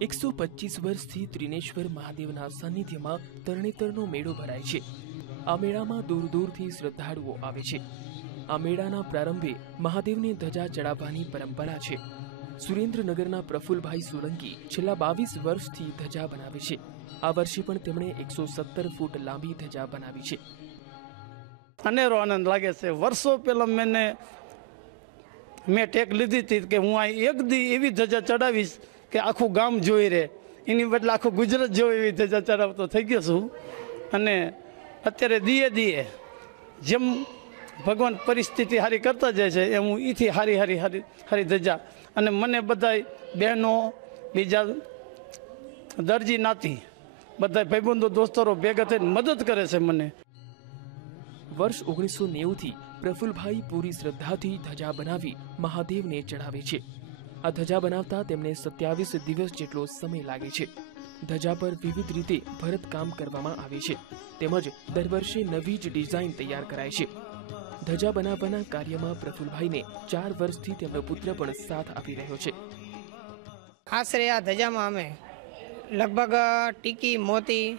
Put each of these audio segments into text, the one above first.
એકસો પચીસ વર્ષથી ત્રિનેશ્વર મહાદેવના સાનિધ્યમાં તરણેતરનો મેળો ભરાય છે. આ મેળામાં દૂર દૂરથી શ્રદ્ધાળુઓ આવે છે. આ મેળાના પ્રારંભે મહાદેવને ધજા ચડાવવાની પરંપરા છે. સુરેન્દ્રનગરના પ્રફુલભાઈ સોલંકી છેલ્લા બાવીસ વર્ષથી ધજા બનાવે છે. આ વર્ષે પણ તેમણે એકસો સત્તર ફૂટ લાંબી ધજા બનાવી છે. અનેરો આનંદ લાગે છે. વર્ષો પહેલાં મેં મેં ટેક લીધી હતી કે હું આ એક દી એવી ધજા ચડાવીશ કે આખું ગામ જોઈ રહે. એની બદલે આખું ગુજરાત જેવો એવી ધજા ચડાવતો થઈ ગયો છું. અને અત્યારે દીએ દીએ જેમ ભગવાન પરિસ્થિતિ હારી કરતા જાય છે એમ હું એથી હારી હારી હારી હારી ધજા. અને મને બધાય બહેનો, બીજા દરજી નાતી બધા ભાઈબંધો, દોસ્તરો ભેગા થઈને મદદ કરે છે મને. વર્ષ ઓગણીસો નેવુંથી પ્રફુલભાઈ પૂરી શ્રદ્ધાથી ધજા બનાવી મહાદેવને ચઢાવે છે. આ ધજા બનાવતા તેમને સત્યાવીસ દિવસ જેટલો સમય લાગે છે. ધજા પર વિવિધ રીતે ભરતકામ કરવામાં આવે છે. તેમજ દર વર્ષે નવી જ ડિઝાઇન તૈયાર કરાય છે. ધજા બનાવવાના કાર્યમાં પ્રફુલભાઈને ચાર વર્ષથી તેમનો પુત્ર પણ સાથ આપી રહ્યો છે. આશરે આ ધજામાં અમે લગભગ ટીકી, મોતી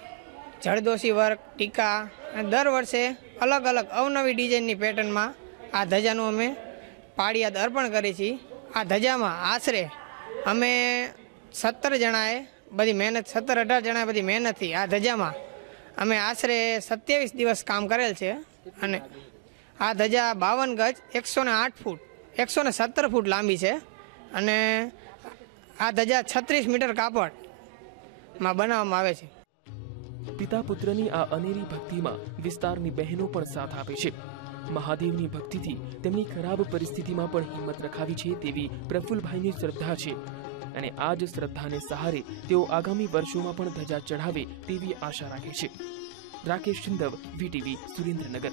જળદોષી વર્ક, ટીકા દર વર્ષે અલગ અલગ અવનવી ડિઝાઇનની પેટર્નમાં આ ધજાનું અમે પાળિયાદ અર્પણ કરીએ છીએ. આ ધજામાં આશરે અમે સત્તર જણાએ બધી મહેનત, સત્તર અઢાર જણાએ બધી મહેનતથી આ ધજામાં અમે આશરે સત્યાવીસ દિવસ કામ કરેલ છે અને આ ધજા બાવન ગજ એકસો આઠ ફૂટ, એકસો ને સત્તર ફૂટ લાંબી છે અને આ ધજા છત્રીસ મીટર કાપડમાં બનાવવામાં આવે છે. પિતા પુત્રની આ અનેરી ભક્તિમાં વિસ્તારની બહેનો પણ સાથ આપે છે. મહાદેવની ભક્તિથી તેમની ખરાબ પરિસ્થિતિમાં પણ હિંમત રખાવી છે તેવી પ્રફુલભાઈની શ્રદ્ધા છે. અને આ જ શ્રદ્ધાને સહારે તેઓ આગામી વર્ષોમાં પણ ધજા ચઢાવે તેવી આશા રાખે છે. રાકેશ સિંધવ વીટીવી, સુરેન્દ્રનગર.